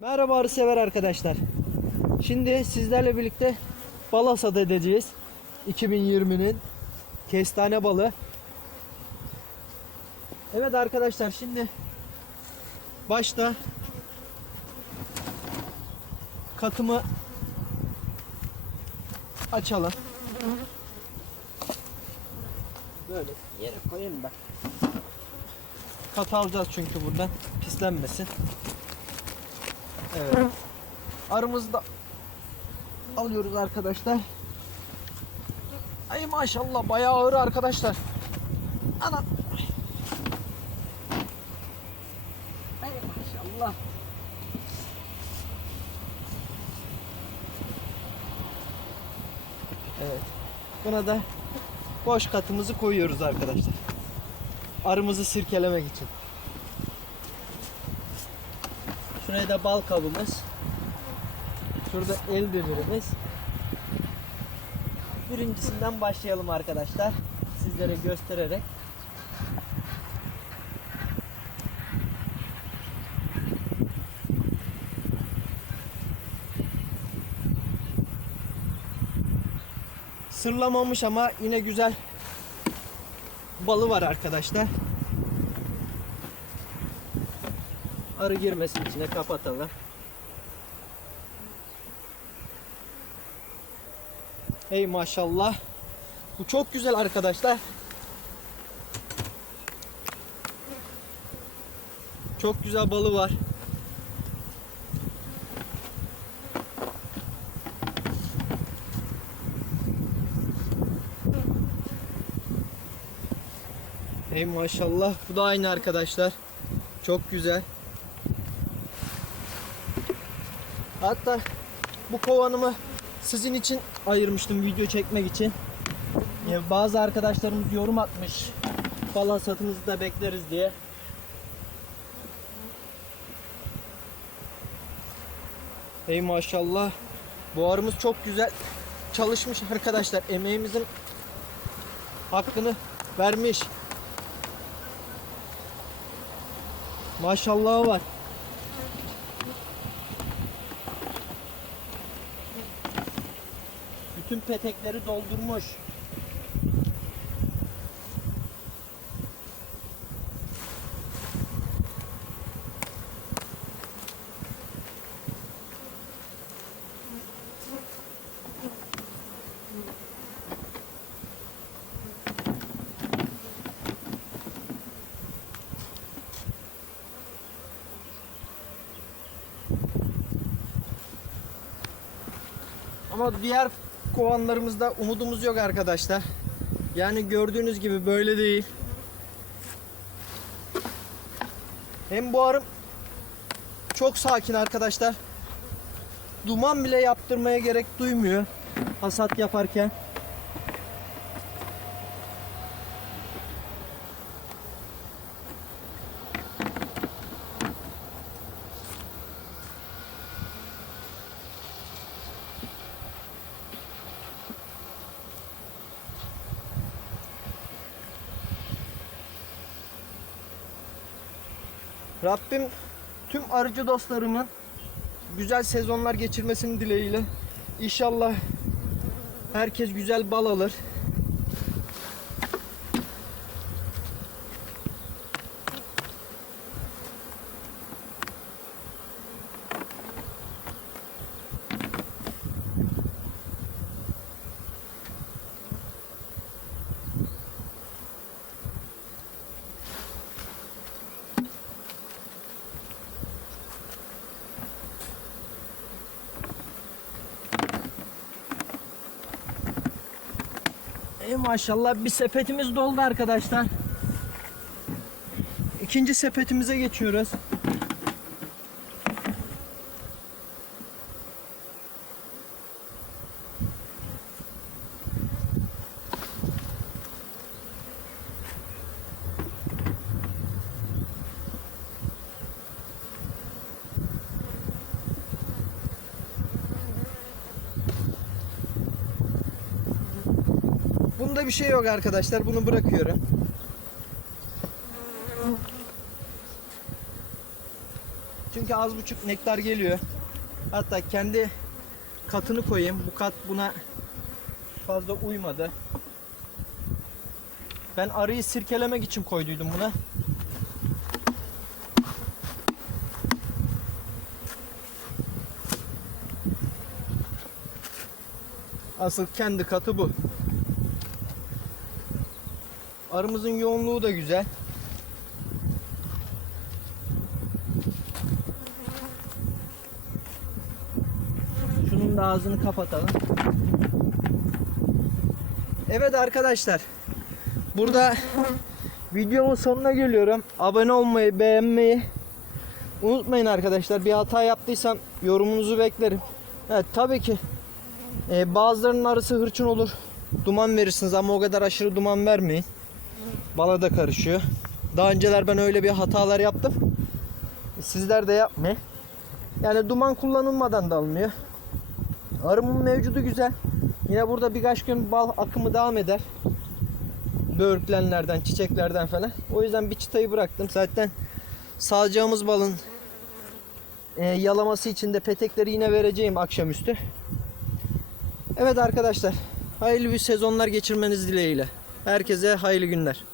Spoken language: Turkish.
Merhaba arı sever arkadaşlar. Şimdi sizlerle birlikte bal hasat edeceğiz. 2020'nin kestane balı. Evet arkadaşlar şimdi başta katımı açalım. Böyle yere koyayım da. Kat alacağız çünkü buradan pislenmesin. Evet. Arımızı alıyoruz arkadaşlar. Ay maşallah bayağı ağır arkadaşlar. Ana. Ay maşallah. Evet. Buna da boş katımızı koyuyoruz arkadaşlar. Arımızı sirkelemek için. Şuraya da bal kabımız. Şurada el demirimiz. Birincisinden başlayalım arkadaşlar. Sizlere göstererek. Sırlamamış ama yine güzel balı var arkadaşlar. Arı girmesin içine kapatalım. Hey maşallah. Bu çok güzel arkadaşlar. Çok güzel balı var. Hey maşallah. Bu da aynı arkadaşlar. Çok güzel. Hatta bu kovanımı sizin için ayırmıştım video çekmek için. Ya bazı arkadaşlarımız yorum atmış. Falan satınızı da bekleriz diye. Hey maşallah. Bu arımız çok güzel çalışmış arkadaşlar. Emeğimizin hakkını vermiş. Maşallah var. Bütün petekleri doldurmuş. Ama diğer kovanlarımızda umudumuz yok arkadaşlar. Yani gördüğünüz gibi böyle değil. Hem bu arım çok sakin arkadaşlar. Duman bile yaptırmaya gerek duymuyor hasat yaparken. Rabbim tüm arıcı dostlarımın güzel sezonlar geçirmesini dileğiyle. İnşallah herkes güzel bal alır. Ey maşallah bir sepetimiz doldu arkadaşlar. İkinci sepetimize geçiyoruz. Bunda bir şey yok arkadaşlar. Bunu bırakıyorum. Çünkü az buçuk nektar geliyor. Hatta kendi katını koyayım. Bu kat buna fazla uymadı. Ben arıyı sirkelemek için koyduydum buna. Asıl kendi katı bu. Arımızın yoğunluğu da güzel. Şunun da ağzını kapatalım. Evet arkadaşlar. Burada videomun sonuna geliyorum. Abone olmayı, beğenmeyi unutmayın arkadaşlar. Bir hata yaptıysam yorumunuzu beklerim. Evet tabii ki e, bazılarının arısı hırçın olur. Duman verirsiniz ama o kadar aşırı duman vermeyin. Bala da karışıyor. Daha önceler ben öyle bir hatalar yaptım. Sizler de yapmayın. Yani duman kullanılmadan da alınıyor. Arımın mevcudu güzel. Yine burada birkaç gün bal akımı devam eder. Böğürtlenlerden, çiçeklerden falan. O yüzden bir çıtayı bıraktım. Zaten sağacağımız balın e, yalaması için de petekleri yine vereceğim akşamüstü. Evet arkadaşlar. Hayırlı bir sezonlar geçirmeniz dileğiyle. Herkese hayırlı günler.